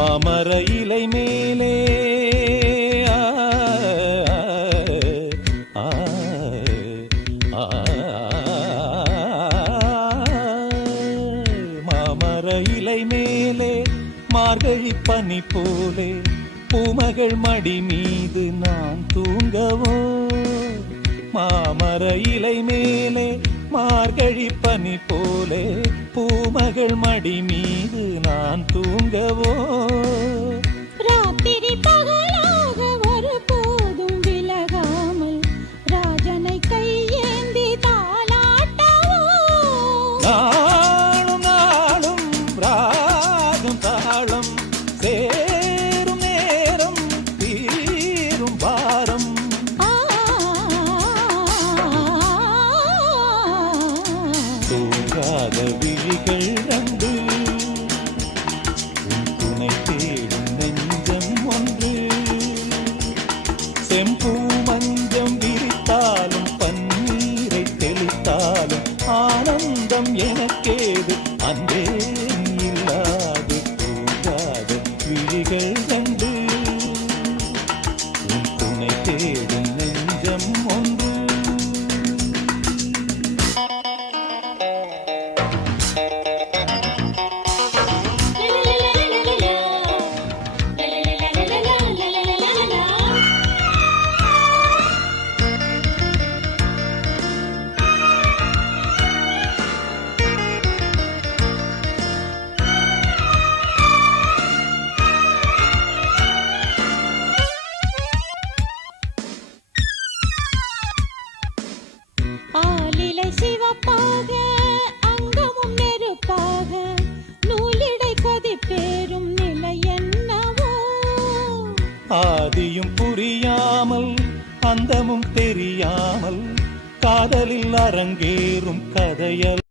மாமர இலை மேலே மாமர இலை மேலே மார்கழி பனி போலே பூமகள் மடி மீது நான் தூங்கவோ மாமர இலை மேலே மார்கழி பனி போலே பூமகள் மடி மீது நான் தூங்கவோ ராத்திரி பகலாக ஒரு போதும் விலகாமல் ராஜனை கையேந்தி தாலாட்டவோ நாளும் நாளும் ராகம் தாளம் சேரும் நேரம் தீரும் பாரம் தூங்காத விழிகள் ரெண்டு உன் துணை தேடும் நெஞ்சம் ஒன்று செம்பூ மஞ்சம் விரித்தாலும் பன்னீரை தெளித்தாலும் ஆனந்தம் எனக்கேது அன்பே இல்லாது தூங்காத விழிகள் ரெண்டு உன் துணை தேடும் நெஞ்சம் ஒன்று ஆலிலை சிவப்பாக அங்கமும் நெருப்பாக நூலிடை கொதிப்பேறும் நிலை என்னவோ ஆதியும் புரியாமல் அந்தமும் தெரியாமல் காதலில் அரங்கேறும் கதையல்